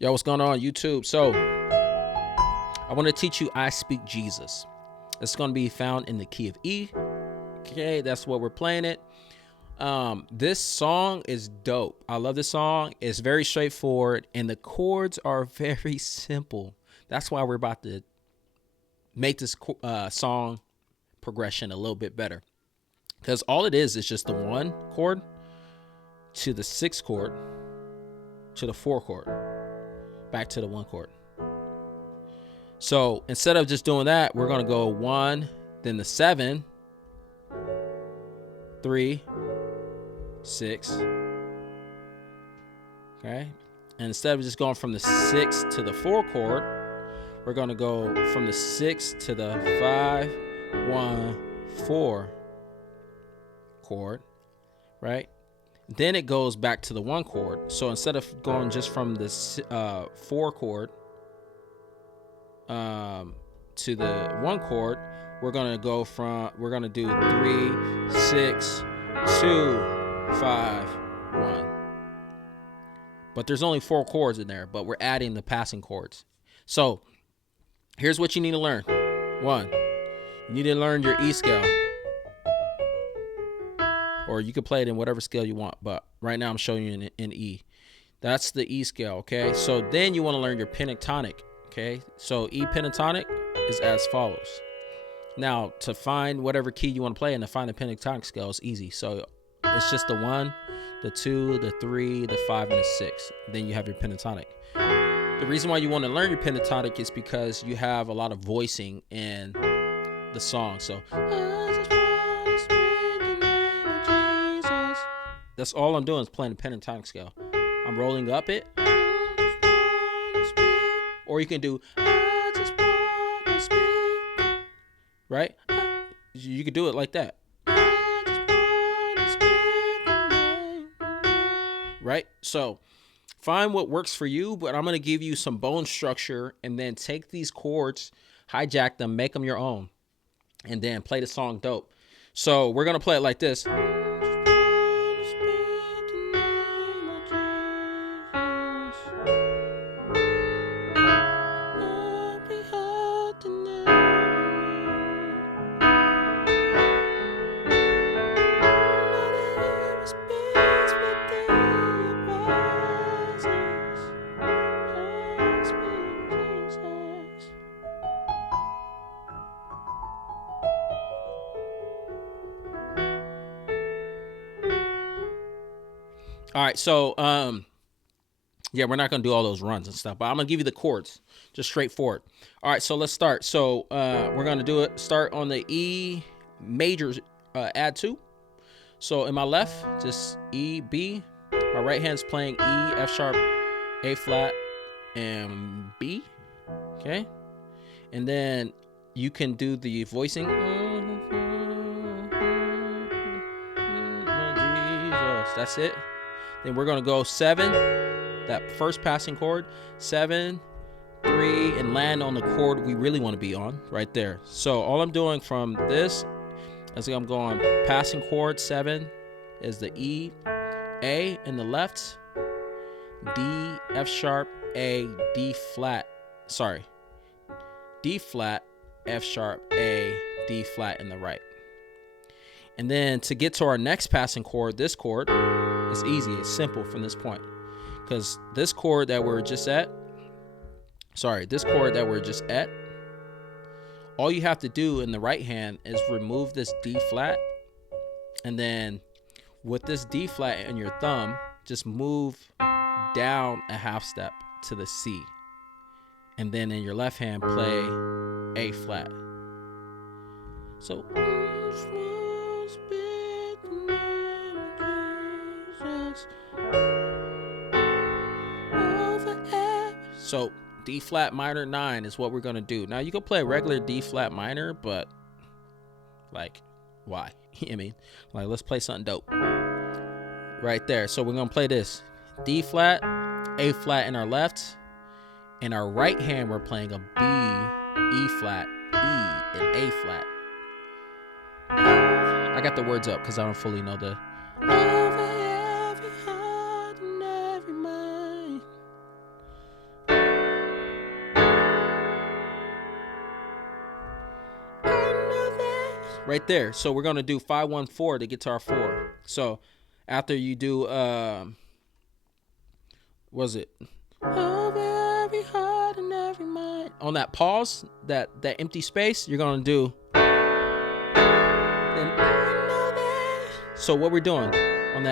Yo, what's going on YouTube? So I want to teach you I Speak Jesus. It's going to be found in the key of E. Okay, that's what we're playing it. This song is dope. I love this song. It's very straightforward and the chords are very simple. That's why we're about to make this song progression a little bit better, because all it is just the 1 chord to the 6 chord to the 4 chord back to the 1 chord. So instead of just doing that, we're going to go 1, then the 7, 3, 6. Okay. And instead of just going from the 6 to the 4 chord, we're going to go from the 6 to the 5, 1, 4 chord, right? Then it goes back to the 1 chord. So instead of going just from the 4 chord to the 1 chord, we're gonna do 3, 6, 2, 5, 1. But there's only 4 chords in there, but we're adding the passing chords. So here's what you need to learn. 1, you need to learn your E scale. Or you can play it in whatever scale you want, but right now I'm showing you in E. That's the E scale, okay? So then you want to learn your pentatonic, okay? So E pentatonic is as follows. Now, to find whatever key you want to play and to find the pentatonic scale is easy. So it's just the 1, the 2, the 3, the 5, and the 6. Then you have your pentatonic. The reason why you want to learn your pentatonic is because you have a lot of voicing in the song. So that's all I'm doing is playing the pentatonic scale. I'm rolling up it. Or you can do, right? You could do it like that. Right? So find what works for you, but I'm going to give you some bone structure and then take these chords, hijack them, make them your own, and then play the song dope. So we're going to play it like this. All right, so yeah, we're not gonna do all those runs and stuff, but I'm gonna give you the chords, just straightforward. All right, so let's start. So we're gonna do it. Start on the E major, add 2. So in my left, just E, B. My right hand's playing E, F sharp, A flat, and B. Okay, and then you can do the voicing. Jesus, that's it. Then we're gonna go 7, that first passing chord, 7, 3, and land on the chord we really want to be on, right there. So all I'm doing from this is I'm going passing chord 7 is the E, A in the left, D, F sharp, A, D flat, D flat, F sharp, A, D flat in the right. And then to get to our next passing chord, this chord, it's easy, it's simple from this point. Because this chord that we're just at, all you have to do in the right hand is remove this D flat. And then with this D flat in your thumb, just move down a half step to the C. And then in your left hand, play A flat. So So D flat minor 9 is what we're gonna do. Now you can play a regular D flat minor, but like, why? I mean, like, let's play something dope right there. So we're gonna play this D flat, A flat in our left. In our right hand, we're playing a B, E flat, E, and A flat. I got the words up because I don't fully know the. Over every heart and every mind. right there. So we're gonna do 5 1 4 to get to our 4. So after you do was it over every heart and every mind, on that pause, that empty space, you're gonna do then I know that. So what we're doing on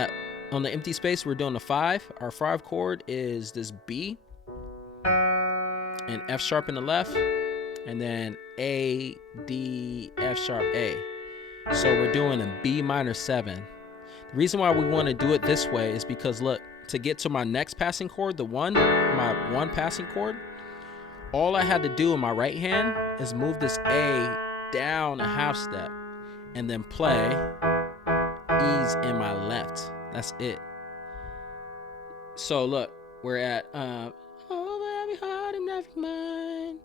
the empty space, we're doing the 5. Our 5 chord is this B and F sharp in the left, and then A, D, F sharp, A. So we're doing a B minor 7. The reason why we want to do it this way is because, look, to get to my next passing chord, my 1 passing chord, all I had to do in my right hand is move this A down a half step and then play E's in my left. That's it. So look, we're at over every heart and every mind.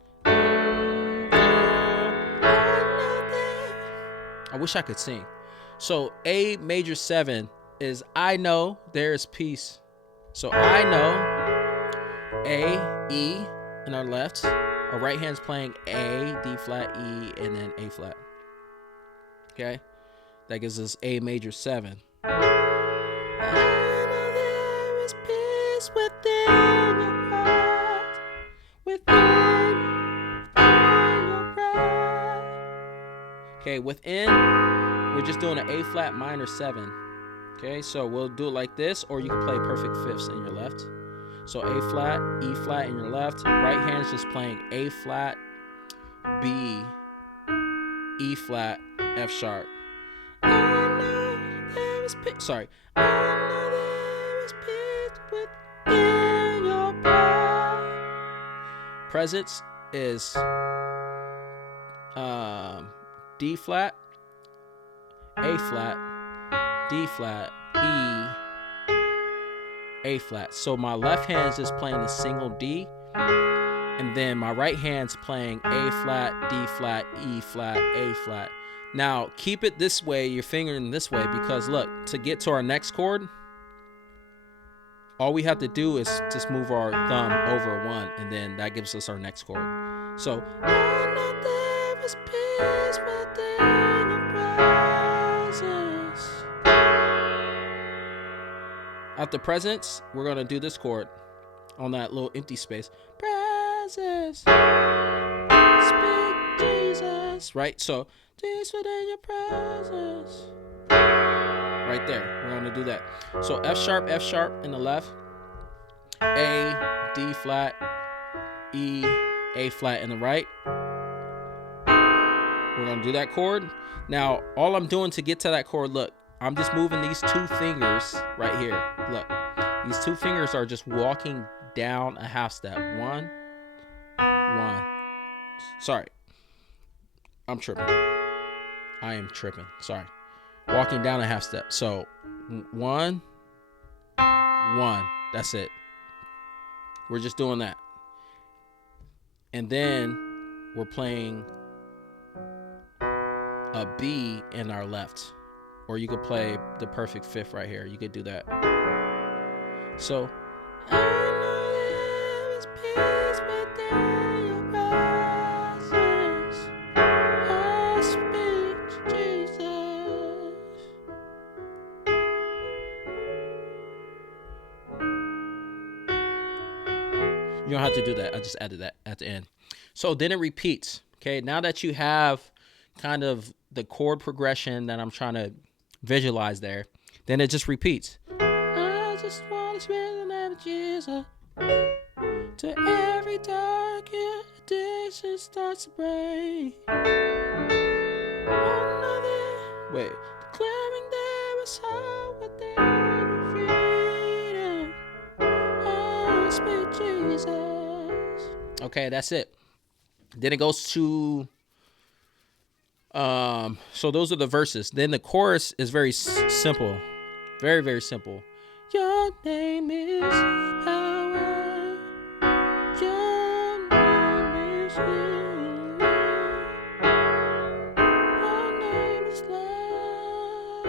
I wish I could sing. So A major 7 is I know there is peace. So I know A, E in our left. Our right hand's playing A, D flat, E, and then A flat. Okay? That gives us A major 7. I know there is peace within your heart, within your breath. Okay, within, we're just doing an A flat minor 7. Okay, so we'll do it like this, or you can play perfect fifths in your left. So A flat, E flat in your left. Right hand's just playing A flat, B, E flat, F sharp. I know there is peace. Sorry. I know there is peace within your breath. Presence is D flat, A flat, D flat, E, A flat. So my left hand is just playing the single D, and then my right hand's playing A flat, D flat, E flat, A flat. Now keep it this way, your fingering this way, because look, to get to our next chord, all we have to do is just move our thumb over 1, and then that gives us our next chord. So I know there is peace within your presence. After presence, we're gonna do this chord on that little empty space. Presence, speak Jesus. Right? So peace within your presence. Right there. We're gonna do that. So F sharp in the left. A, D flat, E, A flat in the right. We're gonna do that chord. Now, all I'm doing to get to that chord, look, I'm just moving these 2 fingers right here. Look, these 2 fingers are just walking down a half step. 1. Sorry. I'm tripping. I am tripping. Sorry. Walking down a half step. So 1. That's it. We're just doing that. And then we're playing a B in our left. Or you could play the perfect fifth right here. You could do that. So I know there is peace within your presence. I speak Jesus. You don't have to do that. I just added that at the end. So then it repeats. Okay, now that you have kind of the chord progression that I'm trying to visualize there, then it just repeats. I just want to spend the name of Jesus to every dark addiction starts to break. Another wait, declaring there is hope within freedom. I speak Jesus. Okay, that's it. Then it goes to so those are the verses. Then the chorus is very simple. Very, very simple. Your name is power. Your name is healing. Your name is love.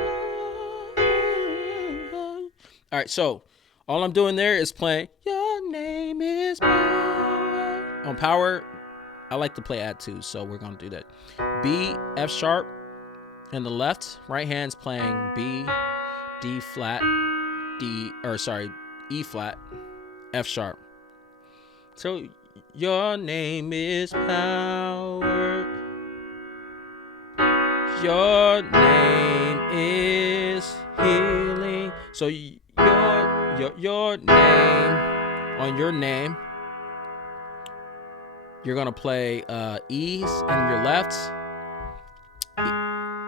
All right, so all I'm doing there is playing Your name is power. On power, I like to play add twos, so we're going to do that. B, F sharp, And the left, right hand's playing B, D flat, E flat, F sharp. So your name is power. Your name is healing. So your name, on your name, you're gonna play E's in your left,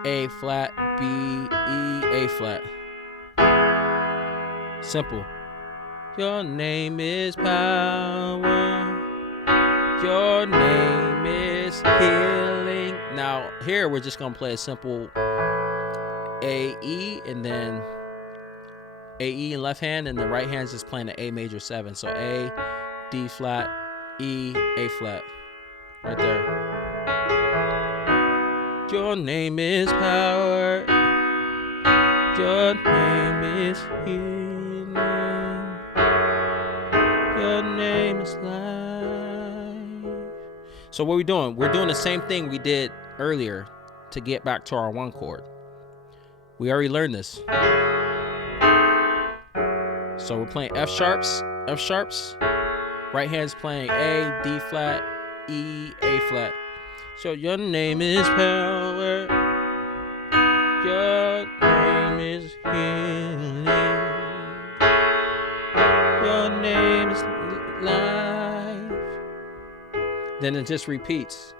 A flat, B, E, A flat. Simple. Your name is power. Your name is healing. Now here we're just gonna play a simple A, E, and then A, E in left hand, and the right hand's just playing the A major 7. So A, D flat, E, A flat. Right there. Your name is power. Your name is healing. Your name is life. So what are we doing? We're doing the same thing we did earlier to get back to our 1 chord. We already learned this. So we're playing F sharps. Right hand's playing A, D flat, E, A flat. So your name is power. Your name is healing. Your name is life. Then it just repeats.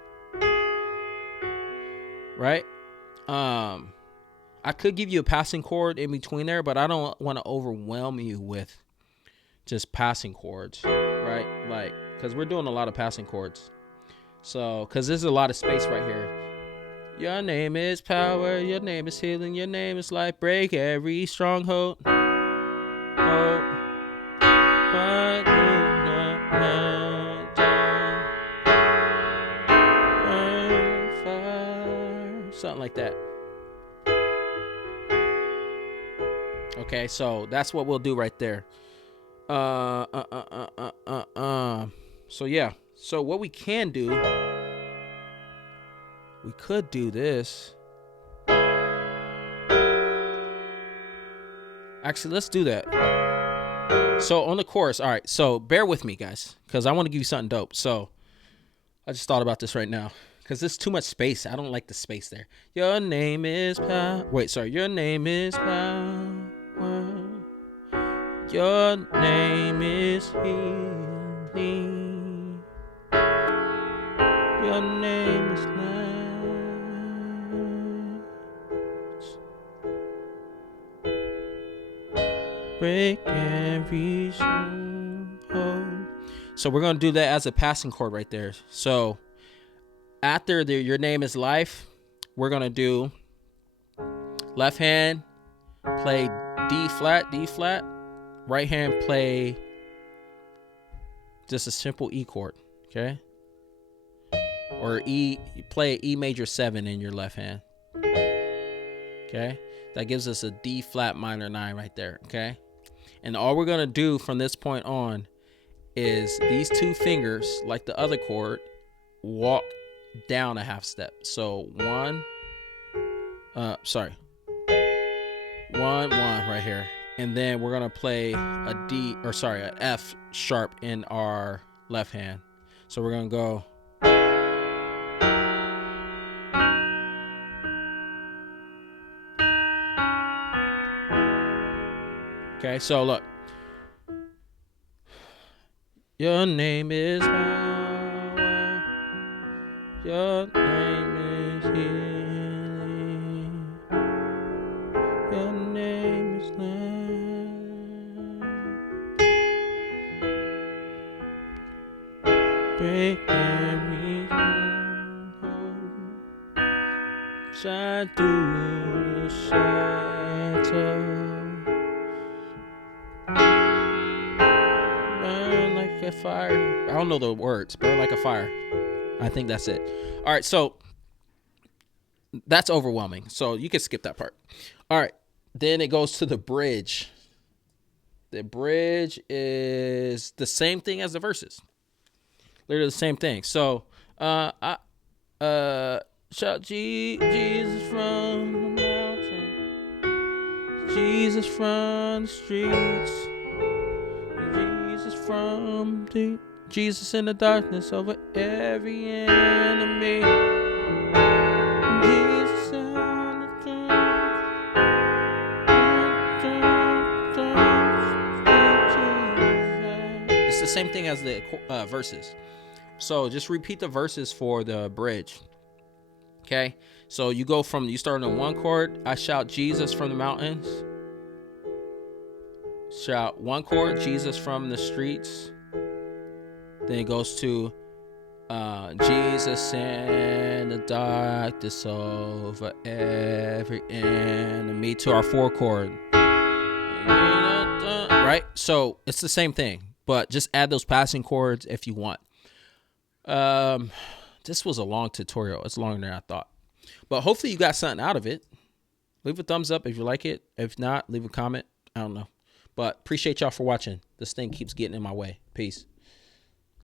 Right? I could give you a passing chord in between there, but I don't want to overwhelm you with just passing chords, right? Like, because we're doing a lot of passing chords. So, because there's a lot of space right here. Your name is power. Your name is healing. Your name is life. Break every stronghold. Something like that. Okay, so that's what we'll do right there. So yeah. So what we can do, we could do this. Actually, let's do that. So on the chorus, all right. So bear with me, guys, because I want to give you something dope. So I just thought about this right now, because there's too much space. I don't like the space there. Your name is power. Wait, sorry. Your name is power. Your name is healing. Your name is light. Break every stronghold. So we're going to do that as a passing chord right there. So after your name is life, we're going to do left hand, play D flat, right hand play just a simple E chord, okay? Or E, play E major 7 in your left hand, okay? That gives us a D flat minor 9 right there, okay? And all we're gonna do from this point on is these 2 fingers, like the other chord, walk down a half step. So 1, 1, 1 right here. And then we're gonna play an F sharp in our left hand. So we're gonna go. Okay, so look. Your name is power. Your name is healing. Your name is life. Break every stronghold. Shine through the shadow. Burn like a fire. I don't know the words. Burn like a fire. I think that's it. All right, so that's overwhelming. So you can skip that part. All right, then it goes to the bridge. The bridge is the same thing as the verses. Literally the same thing. So, Shout Jesus from the mountain, Jesus from the streets, Jesus in the darkness over every enemy. Jesus on the throne. It's the same thing as the verses. So just repeat the verses for the bridge. Okay, so you start on one chord. I shout Jesus from the mountains. Shout one chord, Jesus from the streets. Then it goes to Jesus in the darkness over every enemy, to our 4 chord. Right? So it's the same thing, but just add those passing chords if you want. This was a long tutorial. It's longer than I thought. But hopefully you got something out of it. Leave a thumbs up if you like it. If not, leave a comment. I don't know. But appreciate y'all for watching. This thing keeps getting in my way. Peace.